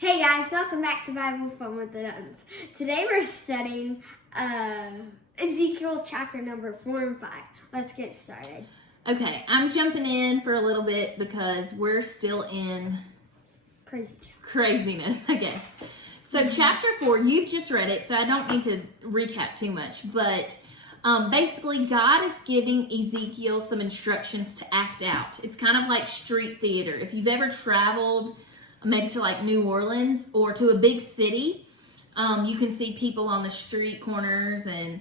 Hey guys, welcome back to Bible Fun with the Dunns. Today we're studying Ezekiel chapter number 4 and 5. Let's get started. Okay, I'm jumping in for a little bit because we're still in craziness, I guess. So chapter 4, you've just read it, so I don't need to recap too much, but basically God is giving Ezekiel some instructions to act out. It's kind of like street theater. If you've ever traveled maybe to like New Orleans or to a big city, you can see people on the street corners and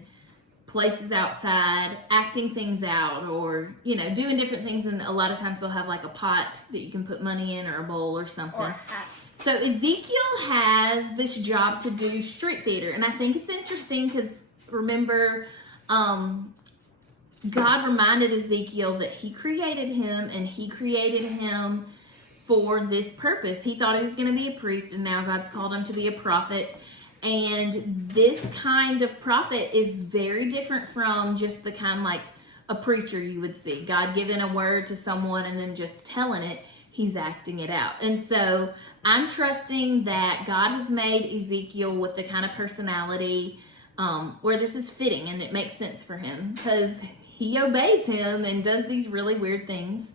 places outside acting things out, or doing different things, and a lot of times they'll have like a pot that you can put money in or a bowl or something. Or a hat. So Ezekiel has this job to do street theater, and I think it's interesting because remember, God reminded Ezekiel that he created him, and he created him for this purpose. He thought he was going to be a priest, and now God's called him to be a prophet. And this kind of prophet is very different from just the kind like a preacher you would see. God giving a word to someone and then just telling it. He's acting it out. And so I'm trusting that God has made Ezekiel with the kind of personality where this is fitting and it makes sense for him because he obeys him and does these really weird things.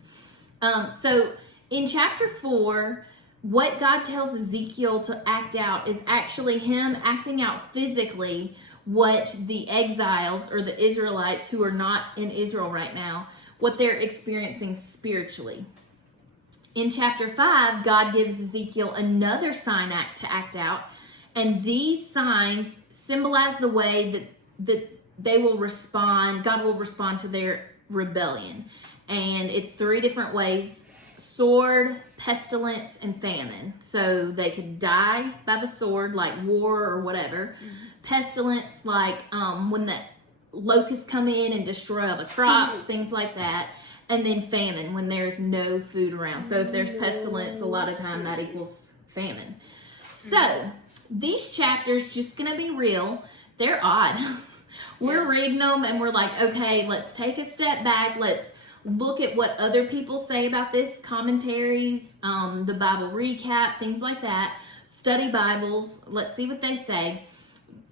So in chapter 4, what God tells Ezekiel to act out is actually him acting out physically what the exiles or the Israelites who are not in Israel right now, what they're experiencing spiritually. In chapter 5, God gives Ezekiel another sign act to act out, and these signs symbolize the way that they will respond, God will respond to their rebellion. And it's 3 different ways: sword, pestilence, and famine. So they could die by the sword, like war or whatever. Pestilence, like when the locusts come in and destroy all the crops, things like that. And then famine, when there's no food around. So if there's pestilence, a lot of time that equals famine. So these chapters, just gonna be real, they're odd. We're reading them and we're like, okay, let's take a step back. Let's look at what other people say about this, commentaries, the Bible recap, things like that. Study Bibles. Let's see what they say.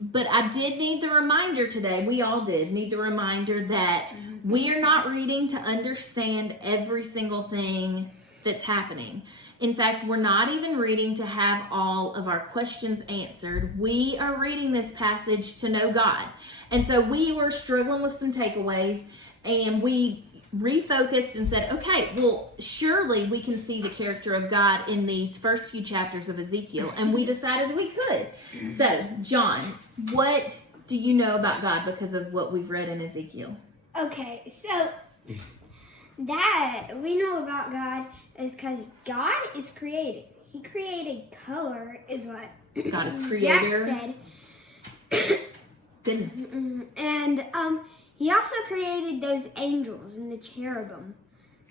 But I did need the reminder today, we all did need the reminder that we are not reading to understand every single thing that's happening. In fact, we're not even reading to have all of our questions answered. We are reading this passage to know God. And so we were struggling with some takeaways, and we refocused and said, okay, well, surely we can see the character of God in these first few chapters of Ezekiel, and we decided we could. So, John, what do you know about God because of what we've read in Ezekiel? Okay, so that we know about God is because God is created. He created color, is what God is creator. Jack said. Goodness. And he also created those angels and the cherubim.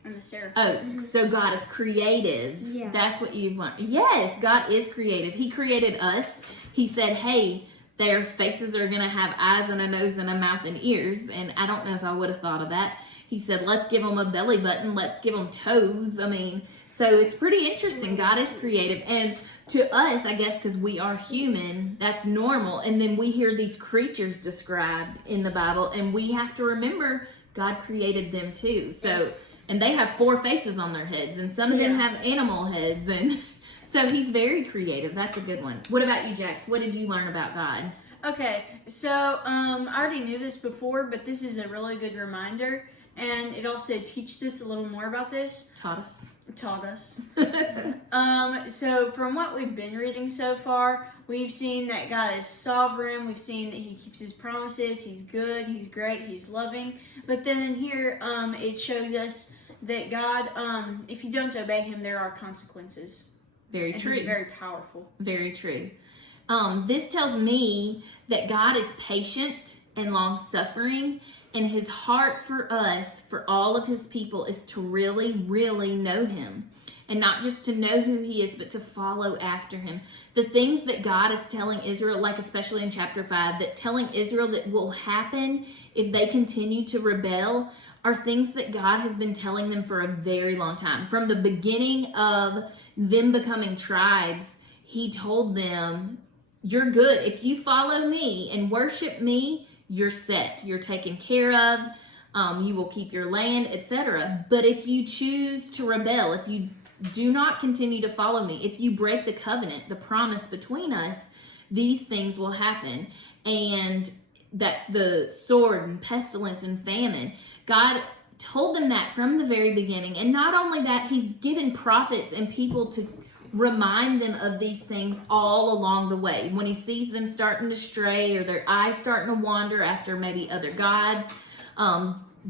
And the seraphim. Oh, so God is creative. Yeah. That's what you've learned. Yes, God is creative. He created us. He said, hey, their faces are going to have eyes and a nose and a mouth and ears. And I don't know if I would have thought of that. He said, let's give them a belly button. Let's give them toes. I mean, so it's pretty interesting. God is creative. And to us, I guess, because we are human, that's normal. And then we hear these creatures described in the Bible, and we have to remember God created them too. So, and they have 4 faces on their heads, and some of them have animal heads. And so he's very creative. That's a good one. What about you, Jax? What did you learn about God? Okay, so I already knew this before, but this is a really good reminder. And it also teaches us a little more about this. Taught us. So from what we've been reading so far, we've seen that God is sovereign. We've seen that he keeps his promises. He's good. He's great. He's loving. But then in here, it shows us that God, if you don't obey him, there are consequences. Very and true. He's very powerful. Very true. This tells me that God is patient and long-suffering, and his heart for us, for all of his people, is to really, really know him. And not just to know who he is, but to follow after him. The things that God is telling Israel, like especially in chapter 5, that telling Israel that will happen if they continue to rebel, are things that God has been telling them for a very long time. From the beginning of them becoming tribes, he told them, you're good. If you follow me and worship me, you're set. You're taken care of. You will keep your land, etc. But if you choose to rebel, if you do not continue to follow me, if you break the covenant, the promise between us, these things will happen. And that's the sword and pestilence and famine. God told them that from the very beginning. And not only that, he's given prophets and people to remind them of these things all along the way. When he sees them starting to stray or their eyes starting to wander after maybe other gods,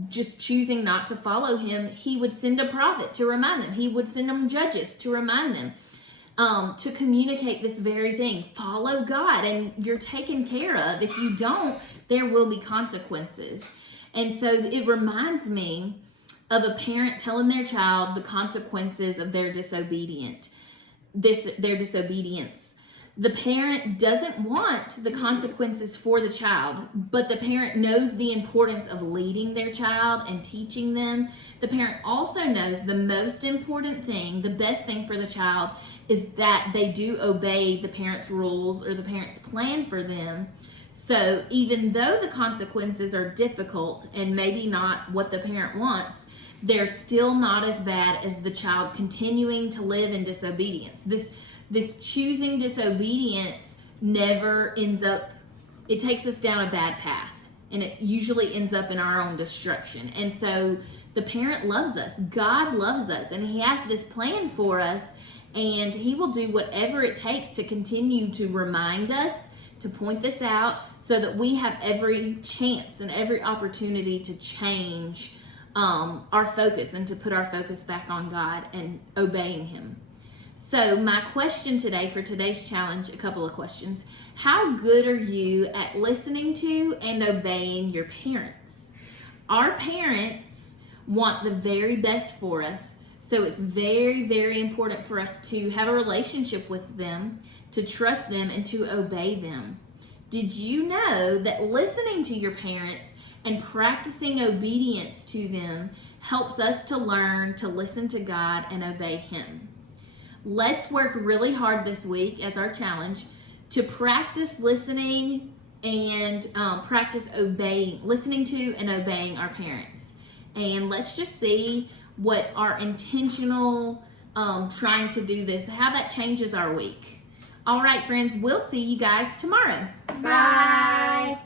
just choosing not to follow him, he would send a prophet to remind them. He would send them judges to remind them, to communicate this very thing. Follow God and you're taken care of. If you don't, there will be consequences. And so it reminds me of a parent telling their child the consequences of their disobedience. The parent doesn't want the consequences for the child, but the parent knows the importance of leading their child and teaching them. The parent also knows the most important thing, the best thing for the child, is that they do obey the parent's rules or the parent's plan for them. So even though the consequences are difficult and maybe not what the parent wants, they're still not as bad as the child continuing to live in disobedience. This choosing disobedience never ends up, it takes us down a bad path, and it usually ends up in our own destruction. And so the parent loves us, God loves us, and he has this plan for us, and he will do whatever it takes to continue to remind us, to point this out, so that we have every chance and every opportunity to change our focus and to put our focus back on God and obeying him. So my question today for today's challenge, a couple of questions. How good are you at listening to and obeying your parents? Our parents want the very best for us, so it's very, very important for us to have a relationship with them, to trust them, and to obey them. Did you know that listening to your parents and practicing obedience to them helps us to learn to listen to God and obey him? Let's work really hard this week as our challenge to practice listening and practice listening to and obeying our parents. And let's just see what our intentional trying to do this, how that changes our week. All right, friends, we'll see you guys tomorrow. Bye.